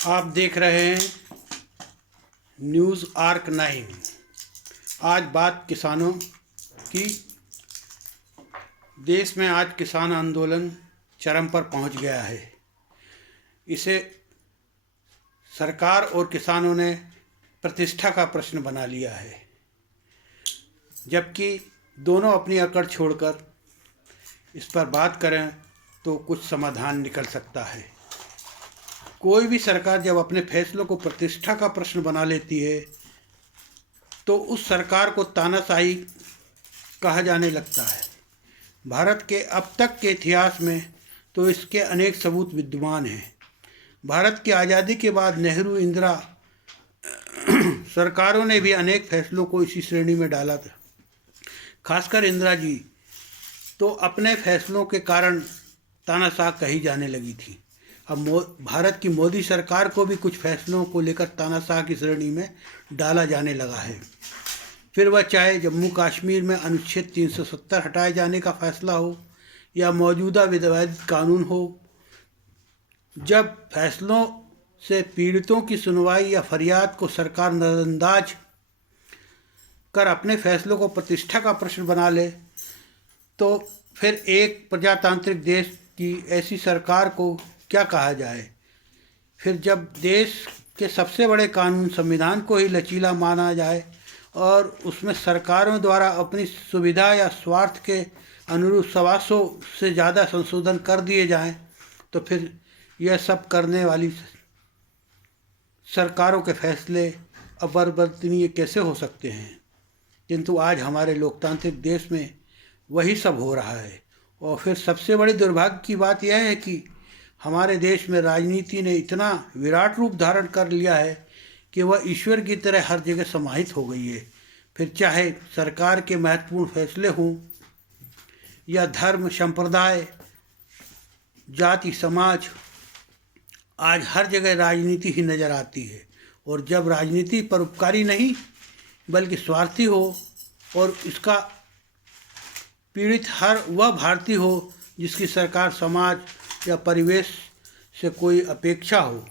आप देख रहे हैं न्यूज़ आर्क 9। आज बात किसानों की। देश में आज किसान आंदोलन चरम पर पहुंच गया है। इसे सरकार और किसानों ने प्रतिष्ठा का प्रश्न बना लिया है, जबकि दोनों अपनी अकड़ छोड़कर इस पर बात करें तो कुछ समाधान निकल सकता है। कोई भी सरकार जब अपने फैसलों को प्रतिष्ठा का प्रश्न बना लेती है तो उस सरकार को तानाशाही कहा जाने लगता है। भारत के अब तक के इतिहास में तो इसके अनेक सबूत विद्यमान हैं। भारत की आज़ादी के बाद नेहरू इंदिरा सरकारों ने भी अनेक फैसलों को इसी श्रेणी में डाला था। खासकर इंदिरा जी तो अपने फैसलों के कारण तानाशाह कही जाने लगी थी। अब भारत की मोदी सरकार को भी कुछ फैसलों को लेकर तानाशाह की श्रेणी में डाला जाने लगा है। फिर वह चाहे जम्मू कश्मीर में अनुच्छेद 370 हटाए जाने का फैसला हो या मौजूदा विवादित कानून हो। जब फैसलों से पीड़ितों की सुनवाई या फरियाद को सरकार नज़रअंदाज कर अपने फैसलों को प्रतिष्ठा का प्रश्न बना ले तो फिर एक प्रजातांत्रिक देश की ऐसी सरकार को क्या कहा जाए। फिर जब देश के सबसे बड़े कानून संविधान को ही लचीला माना जाए और उसमें सरकारों द्वारा अपनी सुविधा या स्वार्थ के अनुरूप 125 से ज़्यादा संशोधन कर दिए जाएं, तो फिर यह सब करने वाली सरकारों के फैसले अपरिवर्तनीय कैसे हो सकते हैं। किंतु आज हमारे लोकतांत्रिक देश में वही सब हो रहा है। और फिर सबसे बड़ी दुर्भाग्य की बात यह है कि हमारे देश में राजनीति ने इतना विराट रूप धारण कर लिया है कि वह ईश्वर की तरह हर जगह समाहित हो गई है। फिर चाहे सरकार के महत्वपूर्ण फैसले हों या धर्म, संप्रदाय, जाति, समाज, आज हर जगह राजनीति ही नज़र आती है। और जब राजनीति परोपकारी नहीं बल्कि स्वार्थी हो और इसका पीड़ित हर वह भारतीय हो जिसकी सरकार, समाज या परिवेश से कोई अपेक्षा हो।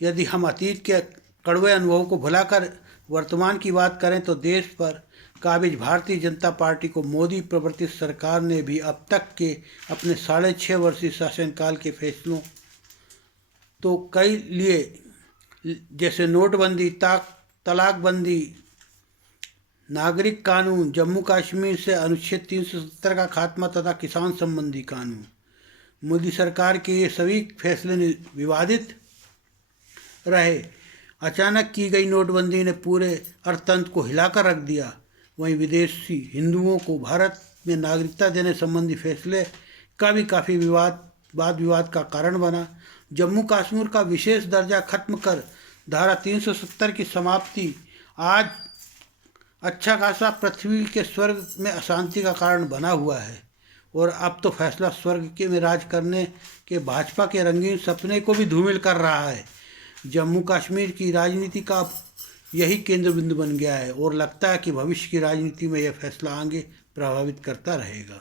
यदि हम अतीत के कड़वे अनुभवों को भुलाकर वर्तमान की बात करें तो देश पर काबिज भारतीय जनता पार्टी को मोदी प्रवर्तित सरकार ने भी अब तक के अपने 6.5 वर्षीय शासनकाल के फैसलों तो कई लिए, जैसे नोटबंदी, तलाकबंदी, नागरिक कानून, जम्मू कश्मीर से अनुच्छेद 370 का खात्मा तथा किसान संबंधी कानून। मोदी सरकार के ये सभी फैसले विवादित रहे। अचानक की गई नोटबंदी ने पूरे अर्थतंत्र को हिलाकर रख दिया। वहीं विदेशी हिंदुओं को भारत में नागरिकता देने संबंधी फैसले का भी काफ़ी वाद विवाद का कारण बना। जम्मू कश्मीर का विशेष दर्जा खत्म कर धारा 370 की समाप्ति आज अच्छा खासा पृथ्वी के स्वर्ग में अशांति का कारण बना हुआ है। और अब तो फैसला स्वर्ग के में राज करने के भाजपा के रंगीन सपने को भी धूमिल कर रहा है। जम्मू कश्मीर की राजनीति का यही केंद्र बिंदु बन गया है और लगता है कि भविष्य की राजनीति में यह फैसला आगे प्रभावित करता रहेगा।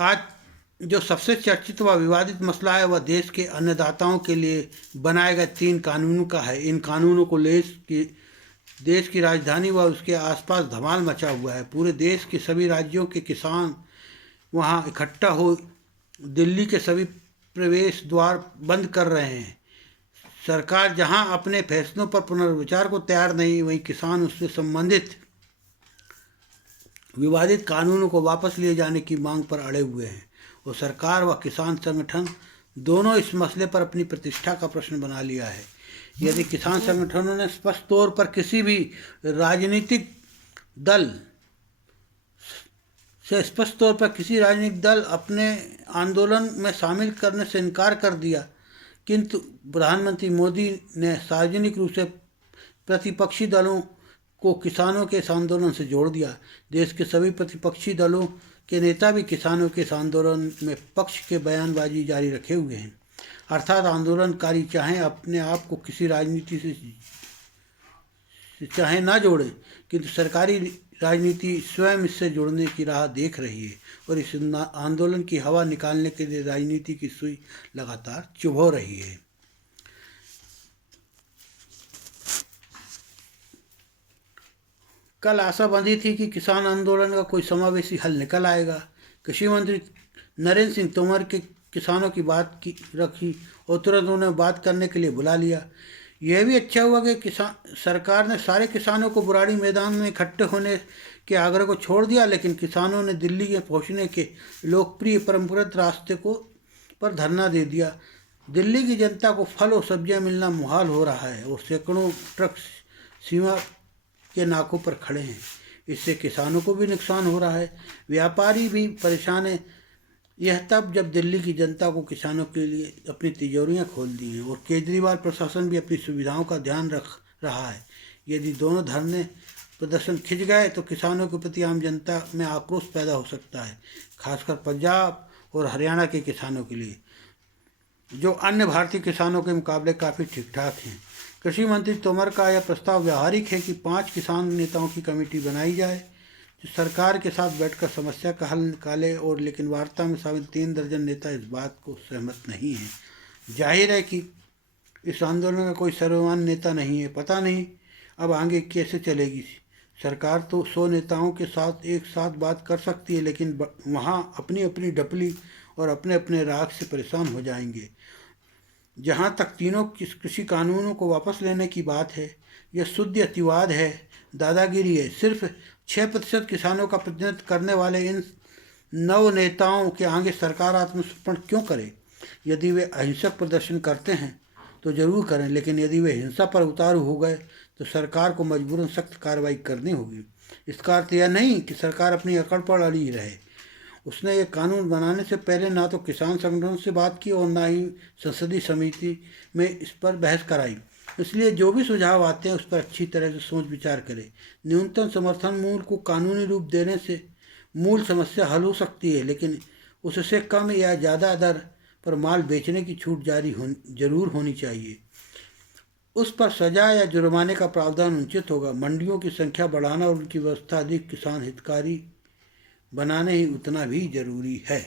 आज जो सबसे चर्चित व विवादित मसला है वह देश के अन्नदाताओं के लिए बनाए गए 3 कानूनों का है। इन कानूनों को देश की राजधानी व उसके आसपास धमाल मचा हुआ है। पूरे देश के सभी राज्यों के किसान वहां इकट्ठा हो दिल्ली के सभी प्रवेश द्वार बंद कर रहे हैं। सरकार जहां अपने फैसलों पर पुनर्विचार को तैयार नहीं, वहीं किसान उससे संबंधित विवादित कानूनों को वापस लिए जाने की मांग पर अड़े हुए हैं। और सरकार व किसान संगठन दोनों इस मसले पर अपनी प्रतिष्ठा का प्रश्न बना लिया है। यदि किसान संगठनों ने स्पष्ट तौर पर किसी भी राजनीतिक दल अपने आंदोलन में शामिल करने से इनकार कर दिया, किंतु प्रधानमंत्री मोदी ने सार्वजनिक रूप से प्रतिपक्षी दलों को किसानों के इस आंदोलन से जोड़ दिया। देश के सभी प्रतिपक्षी दलों के नेता भी किसानों के इस आंदोलन में पक्ष के बयानबाजी जारी रखे हुए हैं। अर्थात आंदोलनकारी चाहे अपने आप को किसी राजनीति से चाहे ना जोड़ें, किंतु सरकारी राजनीति स्वयं इससे जुड़ने की राह देख रही है और इस आंदोलन की हवा निकालने के लिए राजनीति की सुई लगातार चुभो रही है। कल आशा बंधी थी कि किसान आंदोलन का कोई समावेशी हल निकल आएगा। कृषि मंत्री नरेंद्र सिंह तोमर के किसानों की बात की रखी और तुरंत उन्हें बात करने के लिए बुला लिया। यह भी अच्छा हुआ कि किसान सरकार ने सारे किसानों को बुराड़ी मैदान में इकट्ठे होने के आग्रह को छोड़ दिया, लेकिन किसानों ने दिल्ली के पहुंचने के लोकप्रिय परंपरागत रास्ते को पर धरना दे दिया। दिल्ली की जनता को फल और सब्जियां मिलना मुहाल हो रहा है और सैकड़ों ट्रक सीमा के नाकों पर खड़े हैं। इससे किसानों को भी नुकसान हो रहा है, व्यापारी भी परेशान है। यह तब जब दिल्ली की जनता को किसानों के लिए अपनी तिजोरियां खोल दी हैं और केजरीवाल प्रशासन भी अपनी सुविधाओं का ध्यान रख रहा है। यदि दोनों धरने प्रदर्शन खिंच गए तो किसानों के प्रति आम जनता में आक्रोश पैदा हो सकता है, खासकर पंजाब और हरियाणा के किसानों के लिए, जो अन्य भारतीय किसानों के मुकाबले काफ़ी ठीक ठाक हैं। कृषि मंत्री तोमर का यह प्रस्ताव व्यावहारिक है कि 5 किसान नेताओं की कमेटी बनाई जाए जो सरकार के साथ बैठकर समस्या का हल निकाले, और लेकिन वार्ता में शामिल 3 दर्जन नेता इस बात को सहमत नहीं हैं। जाहिर है कि इस आंदोलन का कोई सर्वमान्य नेता नहीं है। पता नहीं अब आगे कैसे चलेगी। सरकार तो 100 नेताओं के साथ एक साथ बात कर सकती है, लेकिन वहाँ अपनी अपनी डपली और अपने अपने राग से परेशान हो जाएंगे। जहाँ तक तीनों कृषि कानूनों को वापस लेने की बात है, यह शुद्ध अतिवाद है, दादागिरी है। सिर्फ 6% किसानों का प्रतिनिधित्व करने वाले इन 9 नेताओं के आगे सरकार आत्मसमर्पण क्यों करे? यदि वे अहिंसक प्रदर्शन करते हैं तो जरूर करें, लेकिन यदि वे हिंसा पर उतारू हो गए तो सरकार को मजबूरन सख्त कार्रवाई करनी होगी। इसका अर्थ यह नहीं कि सरकार अपनी अकड़ पर अड़ी रहे। उसने ये कानून बनाने से पहले ना तो किसान संगठनों से बात की और ना ही संसदीय समिति में इस पर बहस कराई। इसलिए जो भी सुझाव आते हैं उस पर अच्छी तरह से सोच विचार करें। न्यूनतम समर्थन मूल्य को कानूनी रूप देने से मूल समस्या हल हो सकती है, लेकिन उससे कम या ज़्यादा दर पर माल बेचने की छूट जरूर होनी चाहिए। उस पर सजा या जुर्माने का प्रावधान उचित होगा। मंडियों की संख्या बढ़ाना और उनकी व्यवस्था अधिक किसान हितकारी बनाने ही उतना भी जरूरी है।